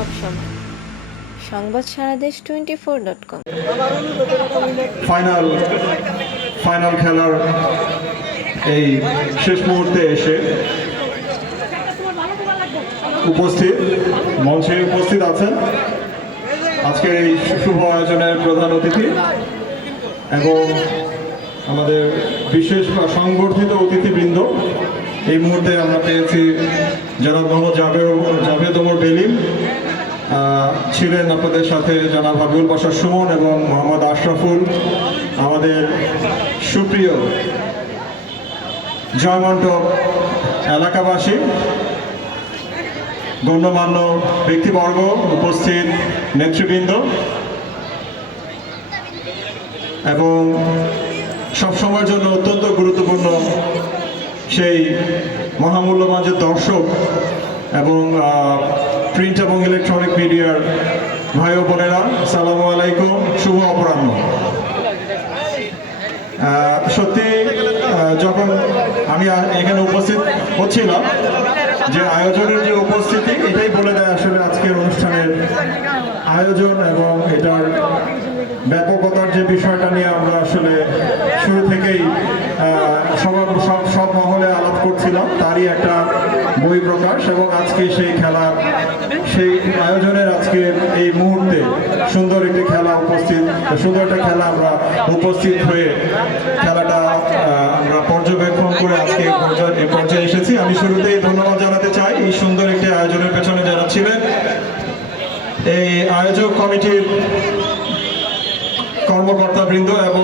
সবসময়। সংবাদ সারা দেশ twenty four dot com. Final final খেলার এই শেষ মুহূর্তে এসে উপস্থিত, মঞ্চে উপস্থিত আছেন। আজকের এই শুভ আয়োজনের প্রধান অতিথি এবং আমাদের বিশেষ সংবর্ধিত অতিথিবৃন্দ। এই মুহূর্তে আমরা পেয়েছি জনাব মোহাম্মদ জাভেদ ওমর বেলিম ছিলেন আপনাদের সাথে জনাব হাবিবুল বাসার সুমন এবং মোহাম্মদ আশরাফুল, আমাদের সুপ্রিয় জয়মন্টপ এলাকাবাসী, গণ্যমান্য ব্যক্তিবর্গ উপস্থিত নেতৃবৃন্দ এবং সবসময়ের জন্য অত্যন্ত গুরুত্বপূর্ণ সেই মহামূল্যবান যে দর্শক এবং প্রিন্ট এবং ইলেকট্রনিক মিডিয়ার ভাই ও বোনেরা, সালামু আলাইকুম, শুভ অপরাহ্ন। সত্যি যখন আমি এখানে উপস্থিত হচ্ছিলাম, যে আয়োজনের যে উপস্থিতি, এটাই বলে দেয় আসলে আজকের অনুষ্ঠানের আয়োজন এবং এটার ব্যাপকতার যে বিষয়টা নিয়ে আমরা আসলে শুরু থেকেই সব সব মহলে আলাপ করছিলাম, তারই একটা বই প্রকাশ এবং আজকে সেই খেলা সেই আয়োজনের আজকে এই মুহূর্তে সুন্দর একটি খেলা উপস্থিত, সুন্দর একটা খেলা আমরা উপস্থিত হয়ে খেলাটা আমরা পর্যবেক্ষণ করে আজকে এই পর্যায়ে এসেছি। আমি শুরুতেই ধন্যবাদ জানাতে চাই এই সুন্দর একটি আয়োজনের পেছনে যারা ছিলেন। এই আয়োজক কমিটির কর্মকর্তা বৃন্দ এবং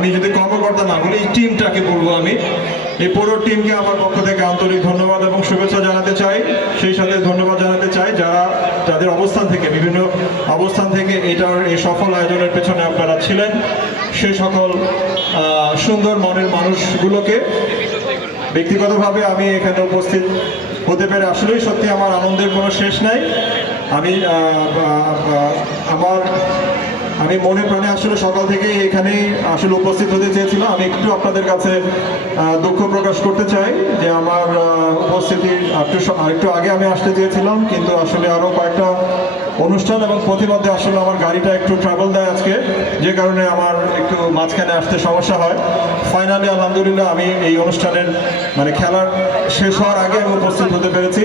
আমি যদি কর্মকর্তা না বলি, এই টিমটাকে বলব আমি। এই পুরো টিমকে আমার পক্ষ থেকে আন্তরিক ধন্যবাদ এবং শুভেচ্ছা জানাতে চাই। সেই সাথে ধন্যবাদ জানাতে চাই যারা, যাদের অবস্থান থেকে, বিভিন্ন অবস্থান থেকে এটার, এই সফল আয়োজনের পেছনে আপনারা ছিলেন। সে সকল সুন্দর মনের মানুষগুলোকে ব্যক্তিগতভাবে আমি এখানে উপস্থিত হতে পেরে আসলেই সত্যি আমার আনন্দের কোনো শেষ নাই। আমি আমার আমি মনে প্রাণে আসলে সকাল থেকেই এখানেই আসলে উপস্থিত হতে চেয়েছিলাম আমি একটু আপনাদের কাছে দুঃখ প্রকাশ করতে চাই যে আমার উপস্থিতি আরেকটু আগে আমি আসতে চেয়েছিলাম, কিন্তু আসলে আরও কয়েকটা অনুষ্ঠান এবং প্রতিমধ্যে আসলে আমার গাড়িটা একটু ট্রাভেল দেয় আজকে, যে কারণে আমার একটু মাঝখানে আসতে সমস্যা হয়। ফাইনালি আলহামদুলিল্লাহ, আমি এই অনুষ্ঠানের মানে খেলার শেষ হওয়ার আগে আমি উপস্থিত হতে পেরেছি।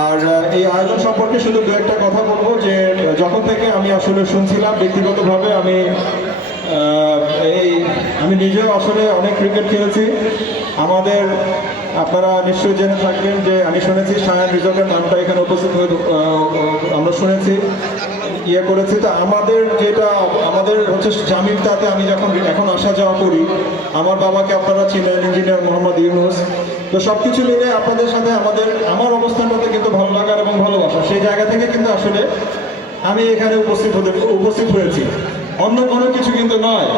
আর এই আয়োজন সম্পর্কে শুধু দু একটা কথা বলব যে, যখন থেকে আমি আসলে শুনছিলাম ব্যক্তিগতভাবে আমি এই, আমি নিজেও আসলে অনেক ক্রিকেট খেলেছি। আমাদের, আপনারা নিশ্চয়ই জেনে থাকবেন যে আমি শুনেছি সায়ন রিজকের নামটা এখানে উপস্থিত হয়ে আমরা শুনেছি ইয়ে করেছি। তো আমাদের যেটা, আমাদের হচ্ছে জামিনটাতে আমি যখন এখন আসা যাওয়া করি, আমার বাবাকে আপনারা চিনেন, ইঞ্জিনিয়ার মোহাম্মদ ইউনুস। তো সব কিছু মিলে আপনাদের সাথে আমাদের, আমার অবস্থানটাতে কিন্তু ভালো লাগার এবং ভালোবাসা সেই জায়গা থেকে কিন্তু আসলে আমি এখানে উপস্থিত হতে, উপস্থিত হয়েছি। অন্য কোনো কিছু কিন্তু নয়।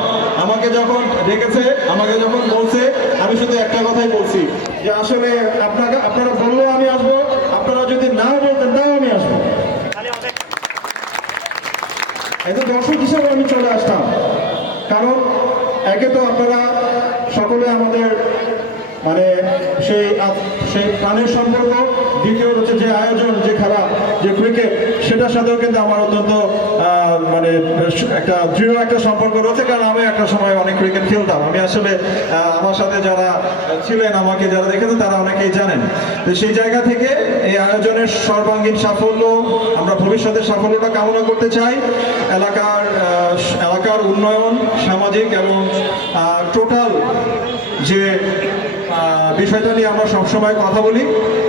আমাকে যখন ডেকেছে, আমাকে যখন বলছে, আমি শুধু একটা কথাই বলছি যে আসলে আপনাকে, আপনারা বললেও আমি আসব, আপনারা যদি না বলতেন তাও আমি আসব। একজন দর্শক হিসেবে আমি চলে আসতাম। কারণ একে তো আপনারা সকলে আমাদের মানে সেই প্রাণের সম্পর্ক। দ্বিতীয় হচ্ছে যে আয়োজন, যে খেলা, যে ক্রিকেট সেটার সাথেও কিন্তু আমার অত্যন্ত মানে একটা দৃঢ় একটা সম্পর্ক রয়েছে। কারণ আমি একটা সময় অনেক ক্রিকেট খেলতাম। আমি আসলে আমার সাথে যারা ছিলেন, আমাকে যারা দেখেছেন, তারা অনেকেই জানেন। তো সেই জায়গা থেকে এই আয়োজনের সর্বাঙ্গীন সাফল্য, আমরা ভবিষ্যতের সাফল্যটা কামনা করতে চাই। এলাকার এলাকার উন্নয়ন, সামাজিক এবং টোটাল যে বিষয়টা নিয়ে আমরা সবসময় কথা বলি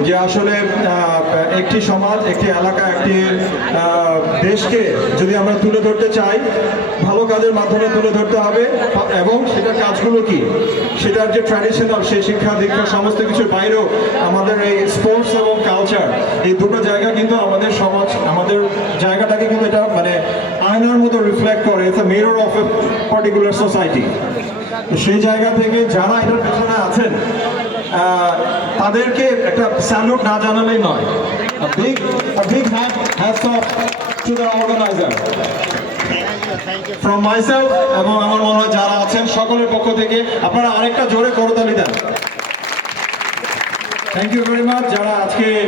যে আসলে একটি সমাজ একটি এলাকা একটি দেশকে যদি আমরা তুলে ধরতে চাই ভালো কাজের মাধ্যমে তুলে ধরতে হবে। এবং সেটার কাজগুলো কি? সেটার যে ট্র্যাডিশনাল সেই শিক্ষা দীক্ষা সমস্ত কিছুর বাইরেও আমাদের এই স্পোর্টস এবং কালচার এই দুটো জায়গা কিন্তু আমাদের সমাজ আমাদের জায়গাটাকে কিন্তু এটা মানে আয়নার মতো রিফ্লেক্ট করে। It's a mirror of a particular society সেই জায়গা থেকে যারা আহ, তাদেরকে একটা স্যালুট না জানালেই নয়। ফ্রম এবং আমার মনে হয় যারা আছেন সকলের পক্ষ থেকে আপনারা আরেকটা জোরে করতালি দেন। থ্যাংক ইউ ভেরি মাচ যারা আজকে